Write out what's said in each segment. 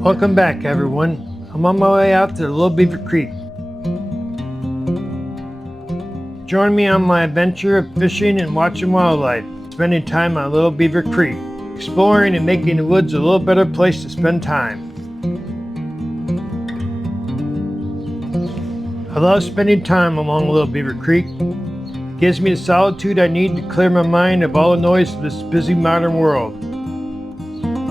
Welcome back, everyone. I'm on my way out to Little Beaver Creek. Join me on my adventure of fishing and watching wildlife, spending time on Little Beaver Creek, exploring and making the woods a little better place to spend time. I love spending time along Little Beaver Creek. It gives me the solitude I need to clear my mind of all the noise of this busy modern world.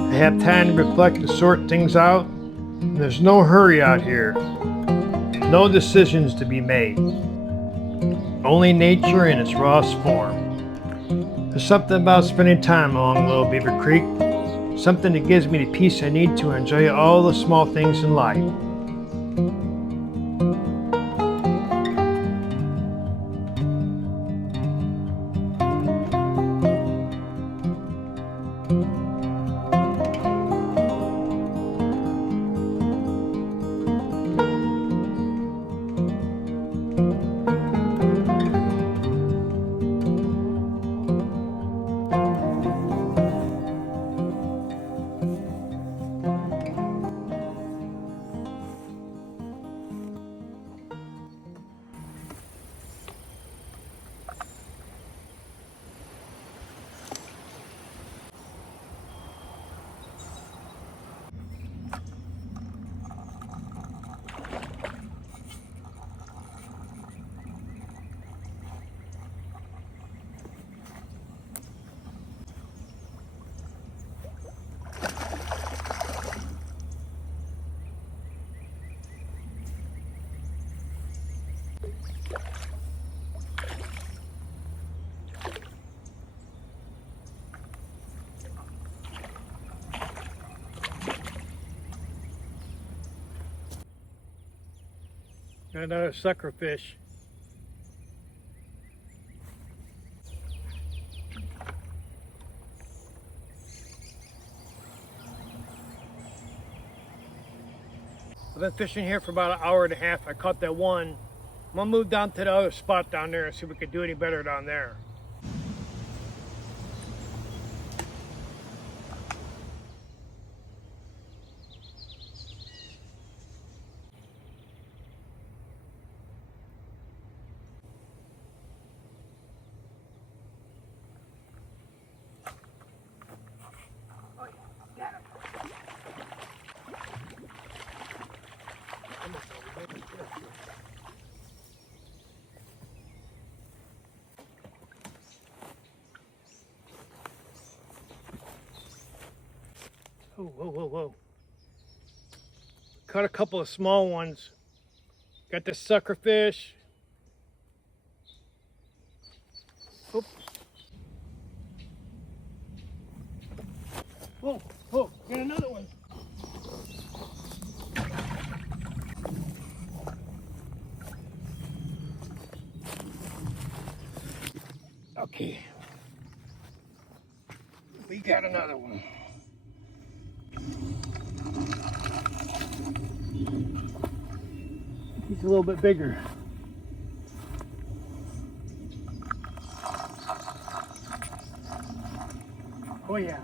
I have time to reflect and sort things out, and there's no hurry out here. No decisions to be made. Only nature in its rawest form. There's something about spending time along Little Beaver Creek, something that gives me the peace I need to enjoy all the small things in life. Got another sucker fish. I've been fishing here for about an hour and a half. I caught that one. I'm gonna move down to the other spot down there and see if we can do any better down there. Oh, whoa, whoa, whoa. Caught a couple of small ones. Got the sucker fish. Oh. Whoa, whoa, got another one. Okay. We got another one. He's a little bit bigger. Oh yeah.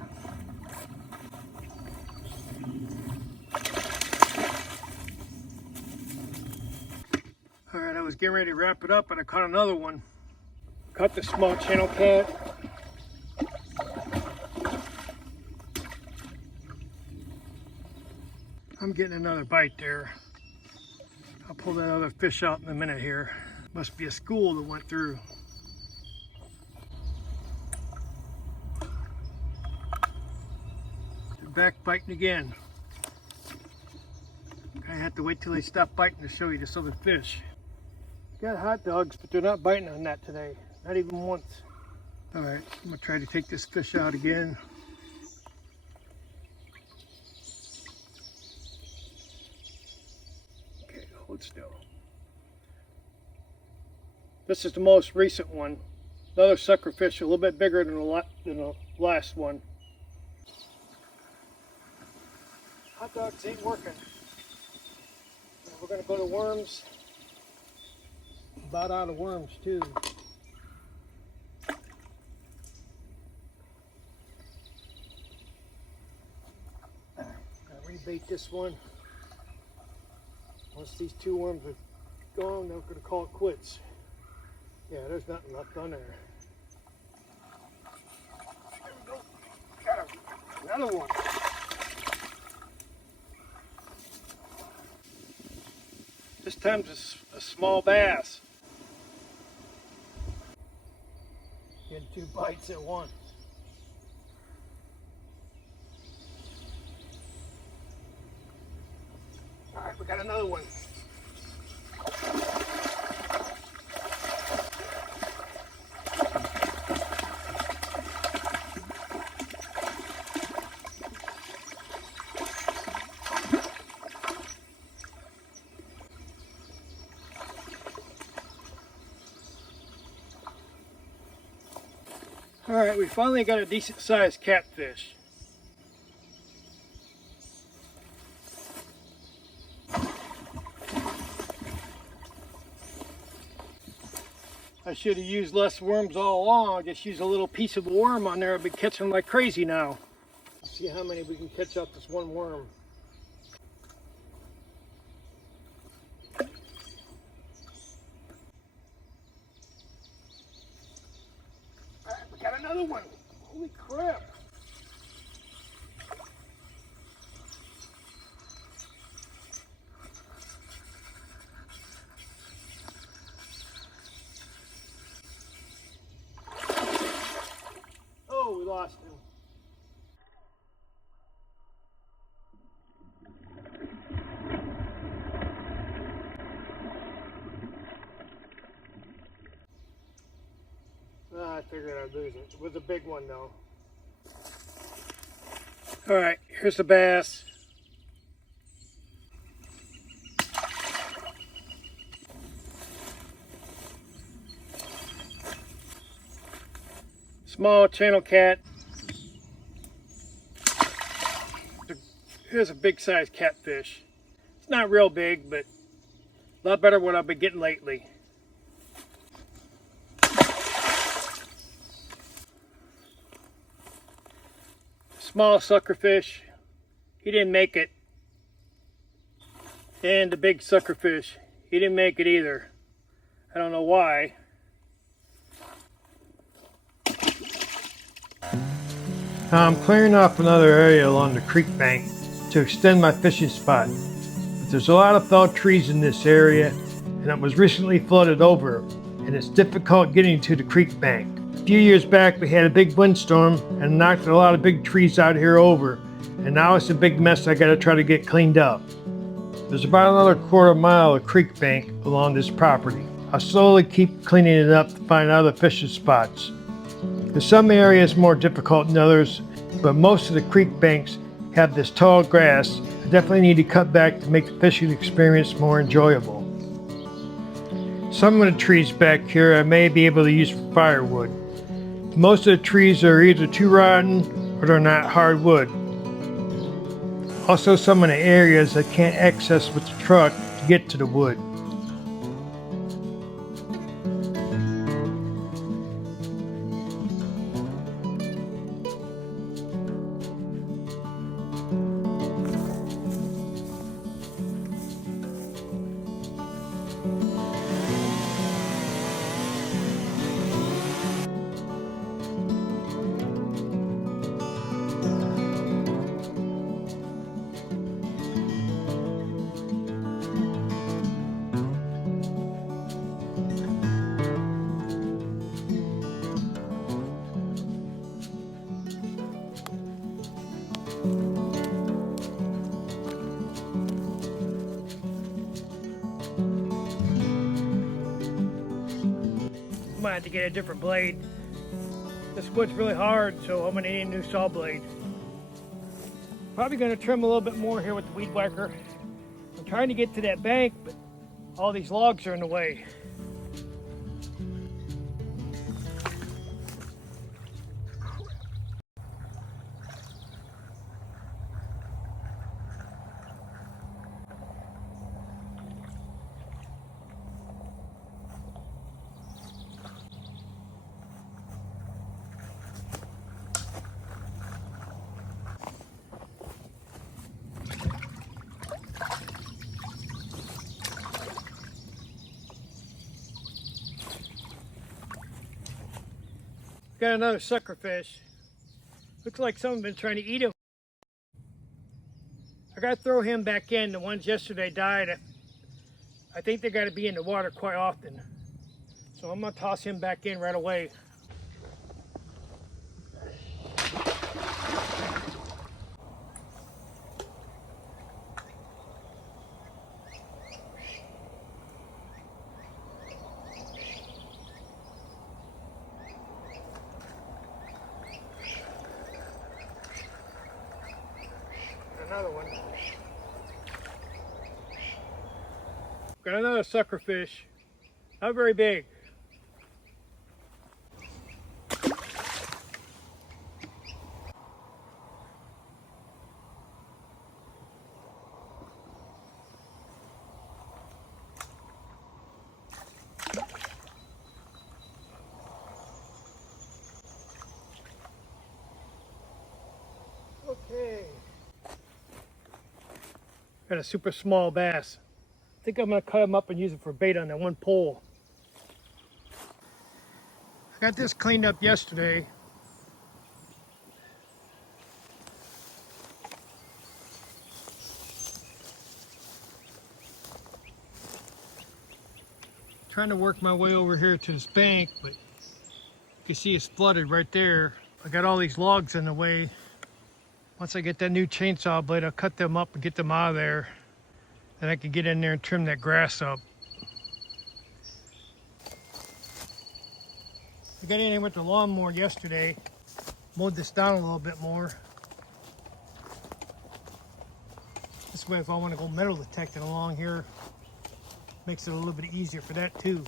All right, I was getting ready to wrap it up and I caught another one. Caught the small channel cat. I'm getting another bite there. I'll pull that other fish out in a minute here. Must be a school that went through. They're back biting again. I have to wait till they stop biting to show you this other fish. Got hot dogs, but they're not biting on that today. Not even once. All right, I'm gonna try to take this fish out again. Okay, hold still. This is the most recent one. Another sucker fish, a little bit bigger than the last one. Hot dogs ain't working. Now we're gonna go to worms. About out of worms too. Gotta bait this one. Once these two worms are gone, then we're going to call it quits. Yeah, there's nothing left on there. There we go. Got another one. This time's a small bass. Getting 2 bites at once. All right, we got another one. All right, we finally got a decent sized catfish. I should have used less worms all along. I just used a little piece of a worm on there. I've been catching like crazy now. Let's see how many we can catch off this one worm. All right, we got another one. Holy crap. Oh, we lost him. I figured I'd lose it. It was a big one though. All right, here's the bass. Small channel cat. Here's a big size catfish. It's not real big, but a lot better than what I've been getting lately. Small suckerfish. He didn't make it. And the big suckerfish. He didn't make it either. I don't know why. Now I'm clearing off another area along the creek bank to extend my fishing spot. But there's a lot of felled trees in this area, and it was recently flooded over, and it's difficult getting to the creek bank. A few years back we had a big windstorm and knocked a lot of big trees out here over, and now it's a big mess I gotta try to get cleaned up. There's about another quarter mile of creek bank along this property. I'll slowly keep cleaning it up to find other fishing spots. There's some areas more difficult than others, but most of the creek banks have this tall grass. I definitely need to cut back to make the fishing experience more enjoyable. Some of the trees back here I may be able to use for firewood. Most of the trees are either too rotten or they're not hardwood. Also, some of the areas I can't access with the truck to get to the wood. Might have to get a different blade. This wood's really hard, so I'm gonna need a new saw blade. Probably gonna trim a little bit more here with the weed whacker. I'm trying to get to that bank, but all these logs are in the way. Got another sucker fish. Looks like someone's been trying to eat him. I gotta throw him back in. The ones yesterday died. I think they gotta be in the water quite often. So I'm gonna toss him back in right away. Another one. Got another sucker fish. Not very big. Okay. Got a super small bass. I think I'm gonna cut him up and use it for bait on that one pole. I got this cleaned up yesterday. Trying to work my way over here to this bank, but you can see it's flooded right there. I got all these logs in the way. Once I get that new chainsaw blade, I'll cut them up and get them out of there. Then I can get in there and trim that grass up. I got in there with the lawnmower yesterday. Mowed this down a little bit more. This way, if I want to go metal detecting along here, makes it a little bit easier for that too.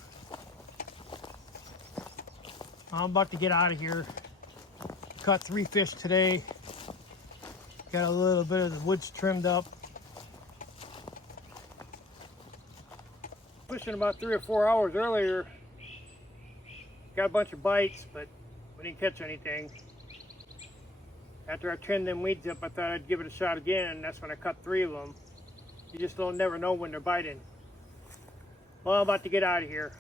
I'm about to get out of here. Caught 3 fish today. Got a little bit of the woods trimmed up. Fishing about 3 or 4 hours earlier. Got a bunch of bites, but we didn't catch anything. After I trimmed them weeds up, I thought I'd give it a shot again. That's when I cut 3 of them. You just don't never know when they're biting. Well, I'm about to get out of here.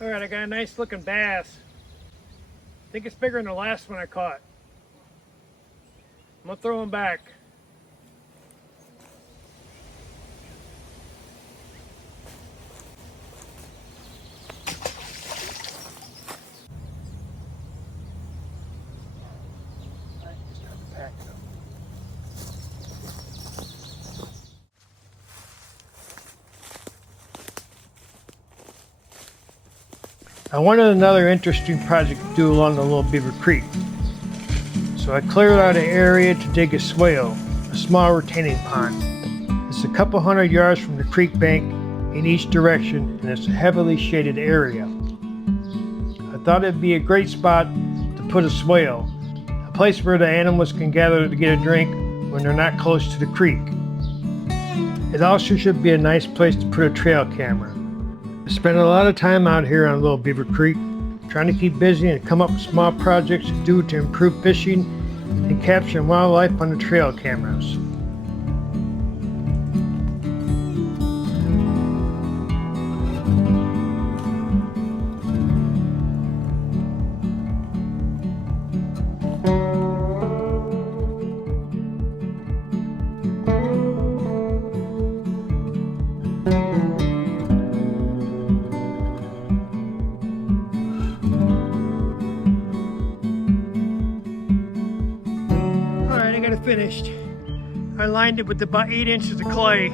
All right, I got a nice looking bass. I think it's bigger than the last one I caught. I'm gonna throw him back. I wanted another interesting project to do along the Little Beaver Creek. So I cleared out an area to dig a swale, a small retaining pond. It's a couple hundred yards from the creek bank in each direction, and it's a heavily shaded area. I thought it'd be a great spot to put a swale, a place where the animals can gather to get a drink when they're not close to the creek. It also should be a nice place to put a trail camera. I spent a lot of time out here on Little Beaver Creek, trying to keep busy and come up with small projects to do to improve fishing and capturing wildlife on the trail cameras. Finished. I lined it with about 8 inches of clay.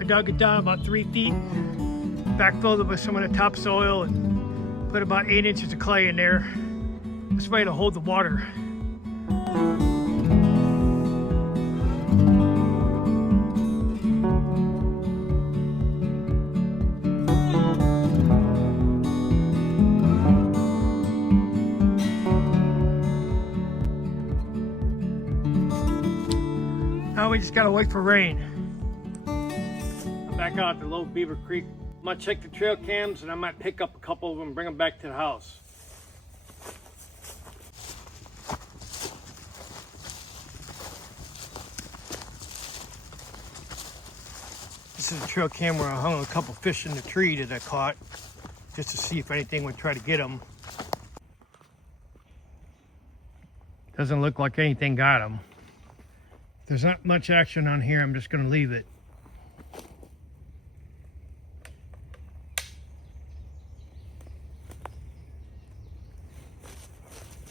I dug it down about 3 feet, backfilled it with some of the topsoil, and put about 8 inches of clay in there. This way to hold the water. we just gotta wait for rain. I'm back out at the Low Beaver Creek. I'm gonna check the trail cams and I might pick up a couple of them and bring them back to the house. This is a trail cam where I hung a couple fish in the tree that I caught just to see if anything would try to get them. Doesn't look like anything got them. There's not much action on here. I'm just going to leave it.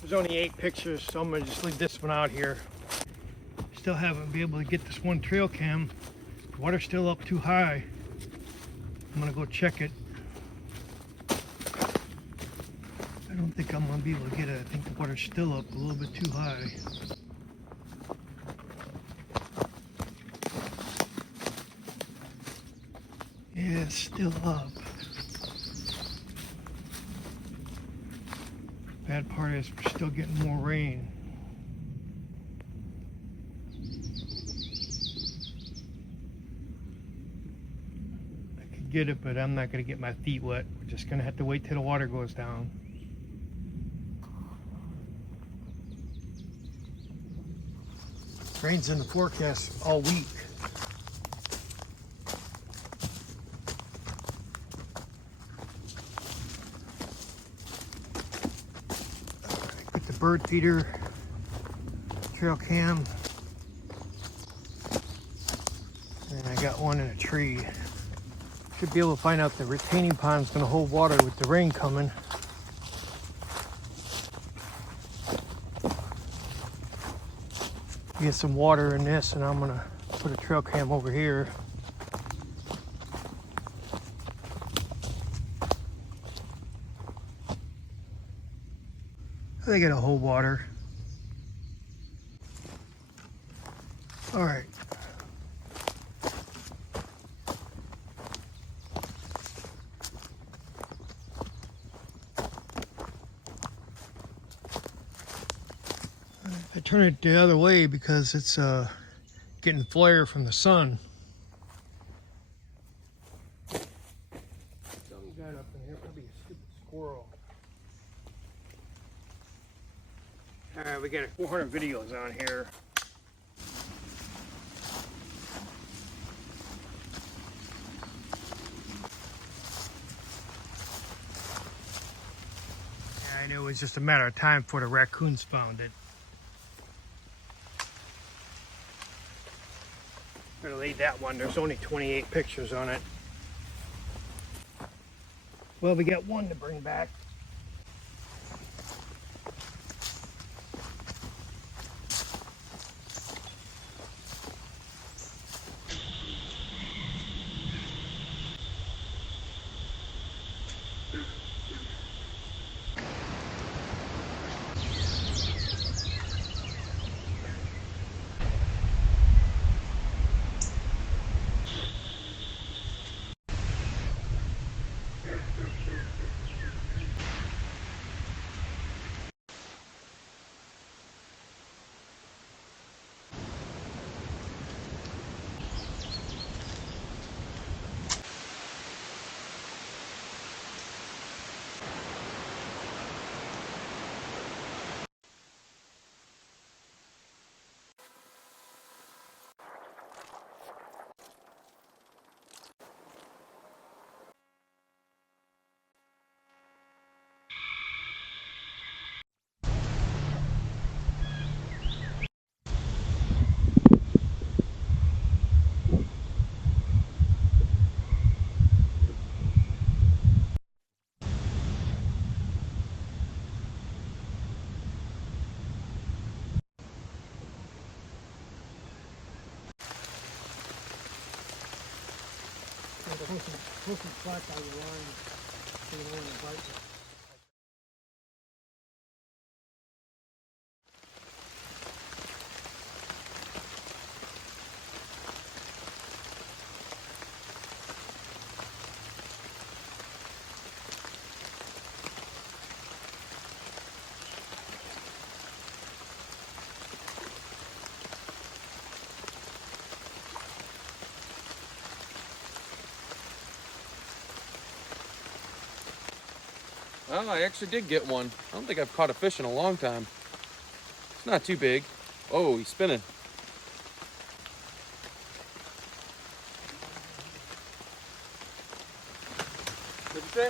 There's only 8 pictures, so I'm going to just leave this one out here. Still haven't been able to get this one trail cam. The water's still up too high. I'm going to go check it. I don't think I'm going to be able to get it. I think the water's still up a little bit too high. Yeah, it's still up. Bad part is we're still getting more rain. I could get it, but I'm not going to get my feet wet. We're just going to have to wait till the water goes down. Rain's in the forecast all week. Get the bird feeder, trail cam, and I got one in a tree. Should be able to find out the retaining pond's going to hold water with the rain coming. Get some water in this, and I'm gonna put a trail cam over here. They gotta hold water. All right. I turn it the other way because it's getting flare from the sun. Something got up in here, probably a stupid squirrel. All right, we got 400 videos on here. Yeah, I knew it was just a matter of time before the raccoons found it. I'm gonna leave that one. There's only 28 pictures on it. Well, we got one to bring back. Put some slack on your line so you don't want to bite it. Oh, I actually did get one. I don't think I've caught a fish in a long time. It's not too big. Oh, he's spinning. What'd you say?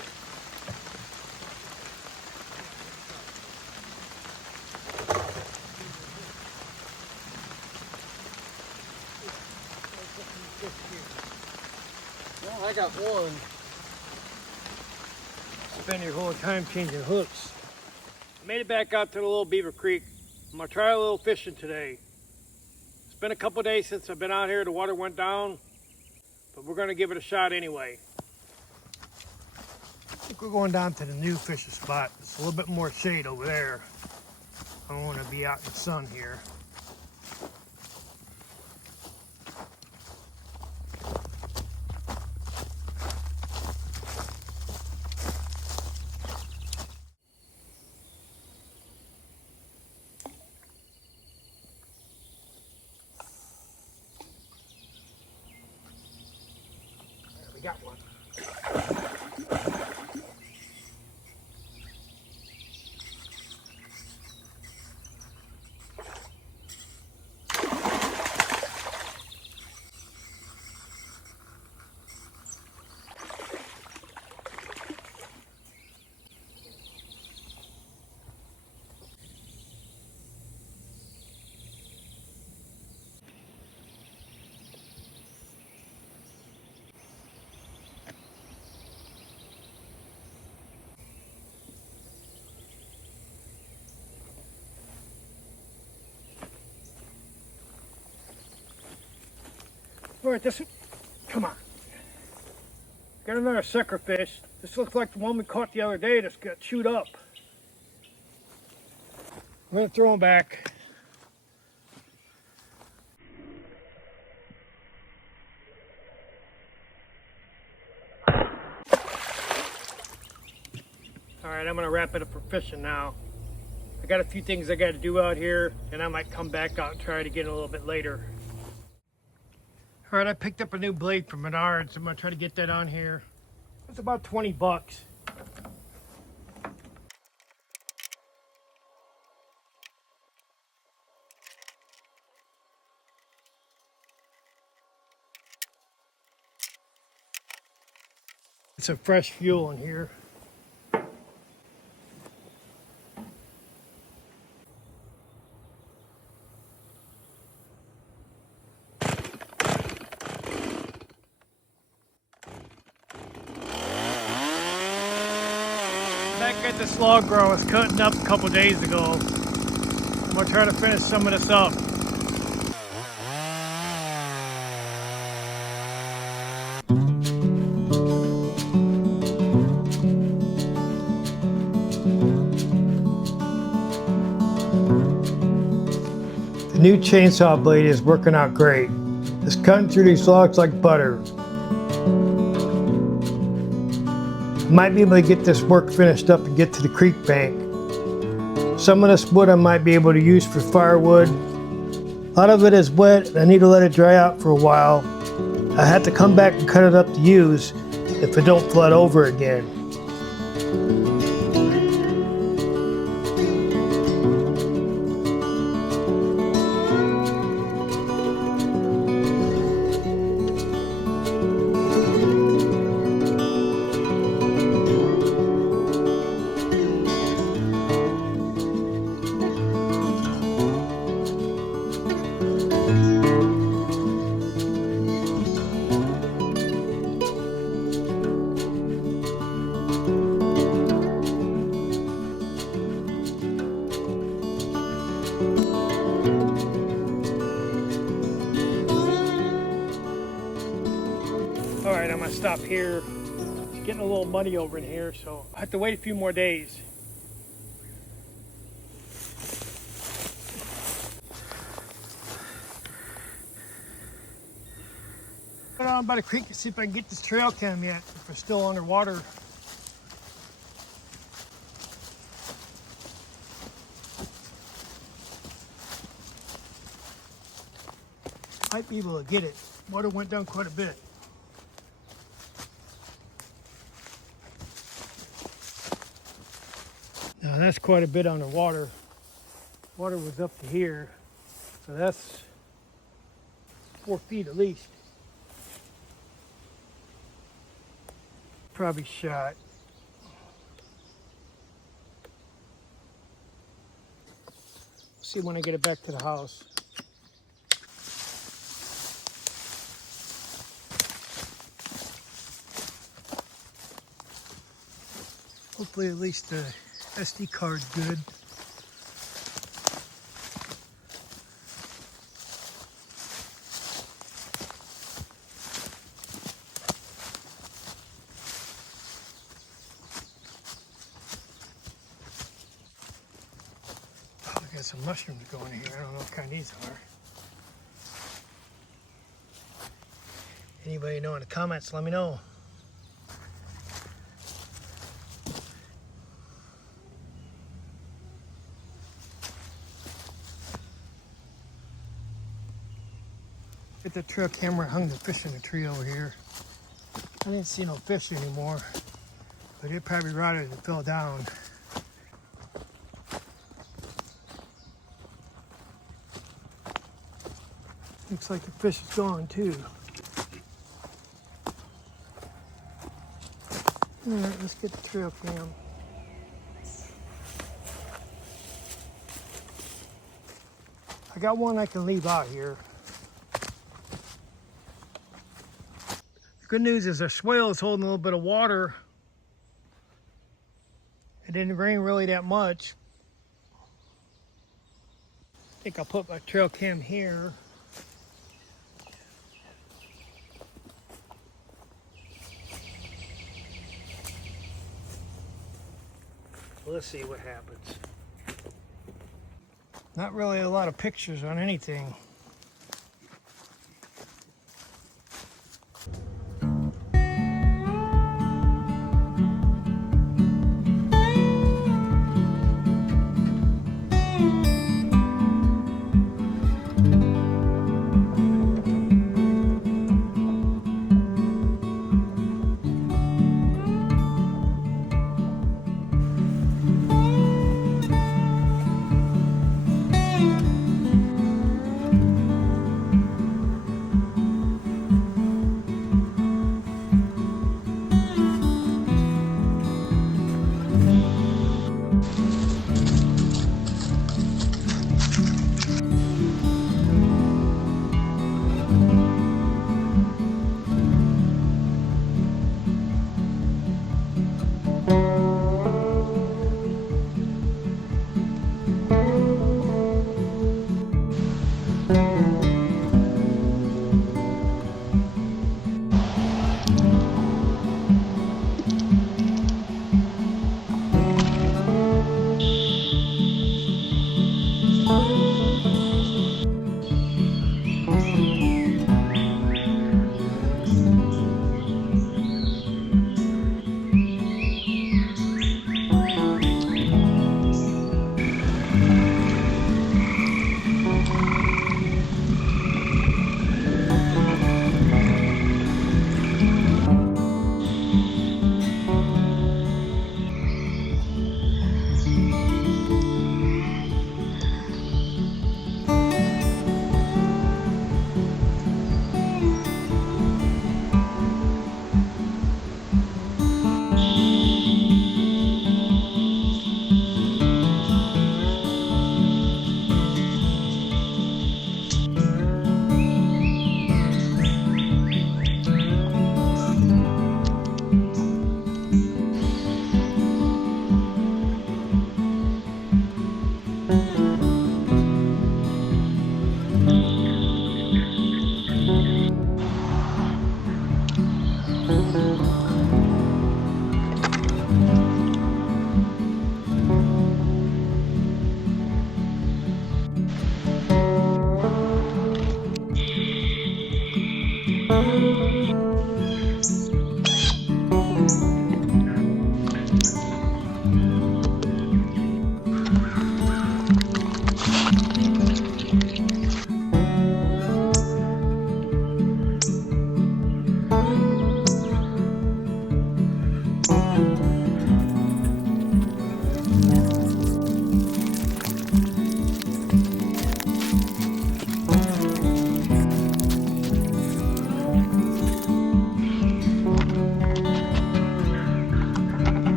Well, I got one. Spend your whole time changing hooks. Made it back out to the little Beaver Creek. I'm gonna try a little fishing today. It's been a couple days since I've been out here. The water went down, but we're gonna give it a shot anyway. I think we're going down to the new fishing spot. It's a little bit more shade over there. I don't want to be out in the sun here. We got one. All right, this, come on. Got another sucker fish. This looks like the one we caught the other day that's got chewed up. I'm gonna throw him back. All right, I'm gonna wrap it up for fishing now. I got a few things I gotta do out here, and I might come back out and try it again a little bit later. All right, I picked up a new blade from Menards. I'm gonna try to get that on here. It's about 20 bucks. It's a fresh fuel in here. Back at this log grow, I was cutting up a couple days ago. I'm gonna try to finish some of this up. The new chainsaw blade is working out great. It's cutting through these logs like butter. Might be able to get this work finished up and get to the creek bank. Some of this wood I might be able to use for firewood. A lot of it is wet and I need to let it dry out for a while. I have to come back and cut it up to use if it don't flood over again. All right, I'm gonna stop here. It's getting a little muddy over in here, so I have to wait a few more days. Go down by the creek to see if I can get this trail cam yet, if we're still underwater. Might be able to get it. Water went down quite a bit. Now that's quite a bit underwater. Water was up to here, so that's 4 feet at least. Probably shot. See when I get it back to the house. Hopefully at least the SD card's good. Oh, I got some mushrooms going here. I don't know what kind these are. Anybody know in the comments, let me know. Get the trail camera, hung the fish in the tree over here. I didn't see no fish anymore, but it probably rotted and fell down. Looks like the fish is gone too. All right, let's get the trail cam. I got one I can leave out here. The good news is our swale is holding a little bit of water. It didn't rain really that much. I think I'll put my trail cam here. Let's see what happens. Not really a lot of pictures on anything.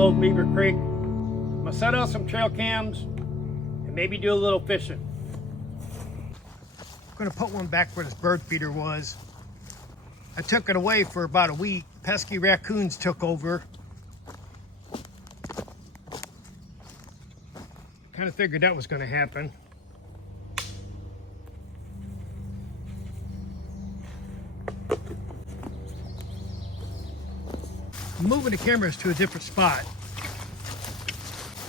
little Beaver Creek. I'm gonna set out some trail cams and maybe do a little fishing. I'm gonna put one back where this bird feeder was. I took it away for about a week. Pesky raccoons took over. Kind of figured that was gonna happen. I'm moving the cameras to a different spot.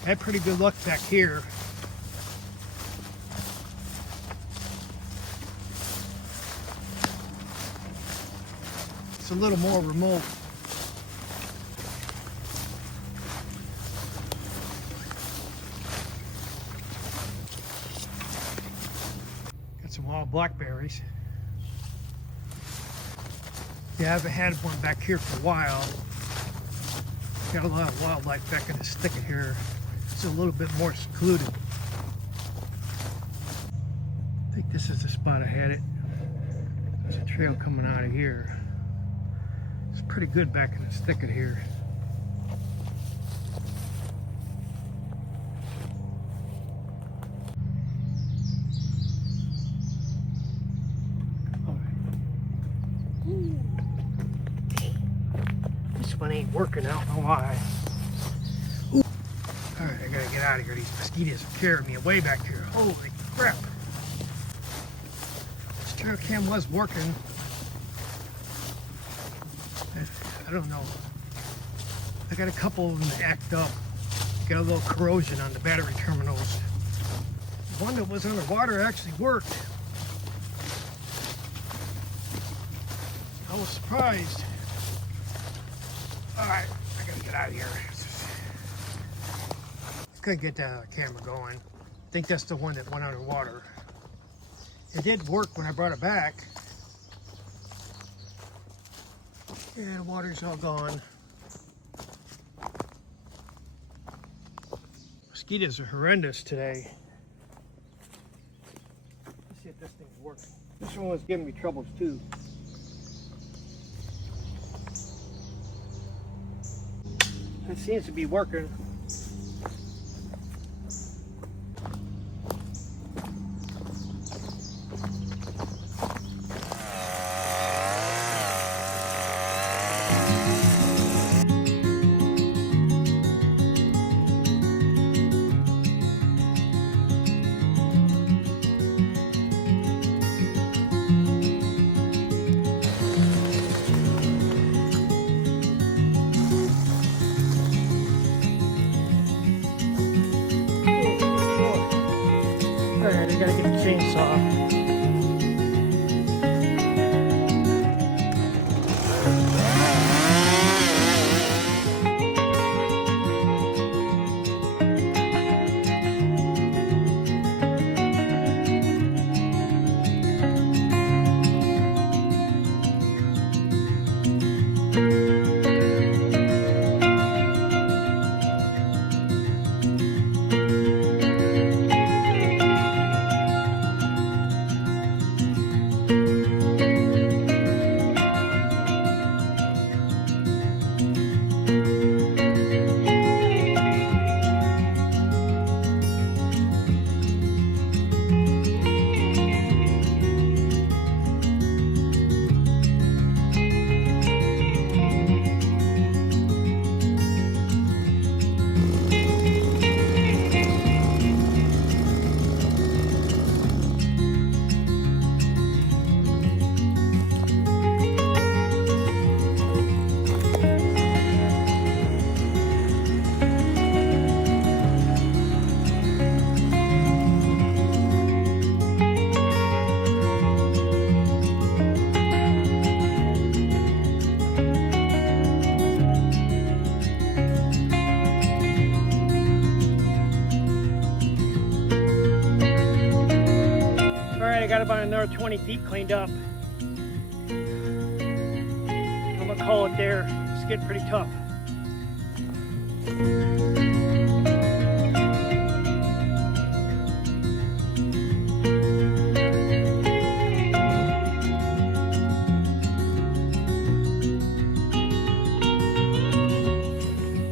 I had pretty good luck back here. It's a little more remote. Got some wild blackberries. Yeah, I haven't had one back here for a while. Got a lot of wildlife back in this thicket here. It's a little bit more secluded. I think this is the spot I had it. There's a trail coming out of here. It's pretty good back in this thicket here. This one ain't working, I don't know why. Ooh. All right, I gotta get out of here. These mosquitoes are carrying me away back here. Holy crap. This trail cam was working. I don't know. I got a couple of them that act up. Got a little corrosion on the battery terminals. The one that was underwater actually worked. I was surprised. All right, I gotta get out of here. Couldn't get the camera going. I think that's the one that went underwater. It did work when I brought it back. Yeah, the water's all gone. Mosquitoes are horrendous today. Let's see if this thing's working. This one was giving me troubles too. It seems to be working. Alright, I gotta get a chainsaw. Got about another 20 feet cleaned up. I'm gonna call it there. It's getting pretty tough.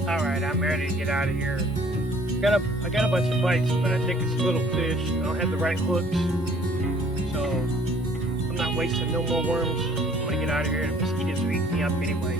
All right, I'm ready. out of here. I got a bunch of bites, but I think it's little fish. I don't have the right hooks, so I'm not wasting no more worms. I'm gonna get out of here. The mosquitoes are eating me up anyway.